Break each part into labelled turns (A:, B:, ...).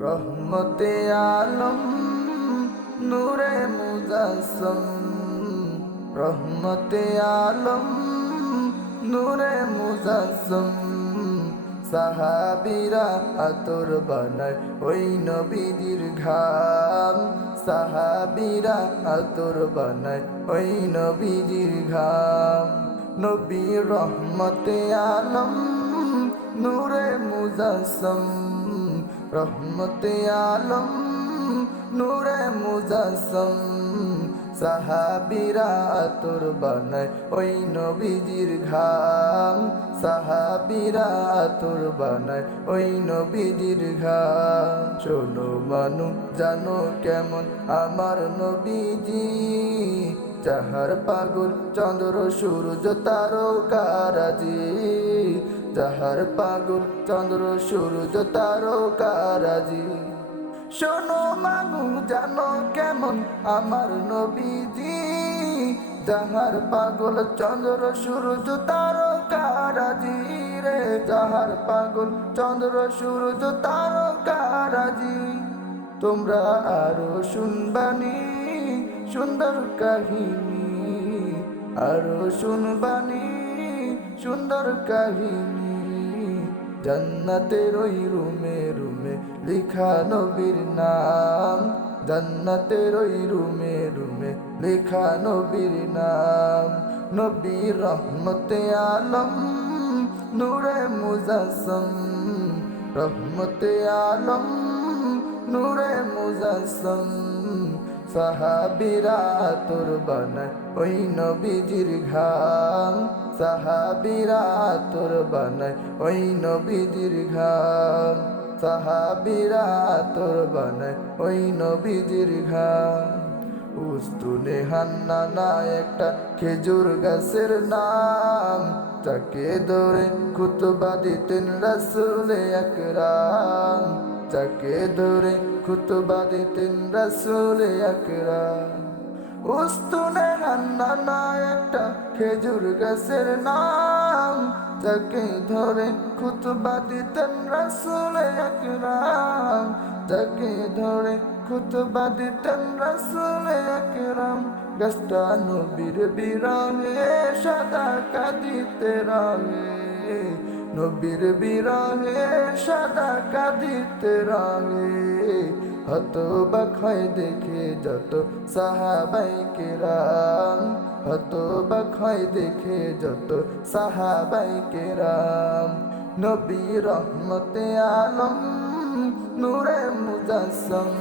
A: রহমতে আলম, নূরে মুজাসম। রহমতে আলম, নূরে মুজাসম। সাহাবিরা আতর বানায় ওই নবীদের ঘাম। সাহাবিরা আতর বানায় ওই নবীদের ঘাম। নবী রহমতে আলম, নূরে মুজাসম। রহমতে আলম, নূরে মুজাসম, সাহাবিরা আতর বানায় ওই নবীজির ঘাম। সাহাবিরা আতর বানায় ওই নবীজির ঘাম। শোনো মানু, জানো কেমন আমার নবীজি? যাহার পাগল, চন্দ্র, সূর্য তারকারাজি যাহার পাগল চন্দ্র, সূর্য তারকারাজি শোনো মানু জানো কেমন আমার নবীজি? যাহার পাগল চন্দ্র, সূর্য তারকারাজি রে। যাহার পাগল চন্দ্র, সূর্য তারকারাজি তোমরা আরও শুনবানি সুন্দর কাহিনী, আরও শুনবানি সুন্দর কাহিনী। জান্নাতের ওই রুমে রুমে লিখা নবীর নাম। জান্নাতের ওই রুমে রুমে লিখা নবীর নাম। নবীর রহমতে আলম, নূরে মুজাসম। রহমতে আলম, নূরে মুজাসম। সাহাবিরা তোর বানায় ওই নবীজির ঘাম। সাহাবিরা তোর বানায় ওই নবীজির ঘাম। সাহাবিরা তোর বানায় ওই নবীজির ঘাম। উস্তুনে হান্না না একটা খেজুর গাছের নাম। তাকে ধরে খুতবা দিতেন রাসুলে একরাম। যাকে ধরে খুতবা দিতেন রাসুলে একরাম উস্তুনে হান্না না একটা খেজুর গাছের নাম, যাকে ধরে খুতবা দিতেন রাসুলে একরাম যাকে ধরে খুতবা দিতেন রাসুলে একরাম গাছটা নবীর বিরহে সাদা কাঁদিতে রহে নবীর বিরহে সাদা কাঁদিতে রহে হত বাখায় দেখে যত সাহাবাই কেরাম। হত বাখায় দেখে যত সাহাবাই কেরাম। নবী রহমতে আলম, নূরে মুজাসম।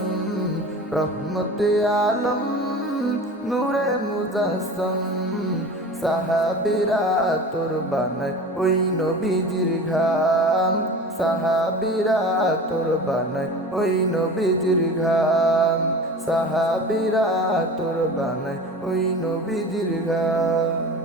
A: রহমতে আলম, নূরে মুজাসম। সাহাবিরা তোর বানায়, ওই নবীজির ঘাম। সাহাবিরা তোর বানায়, ওই নবীজির ঘাম। সাহাবিরা তোর বানায়, ওই নবীজির ঘাম।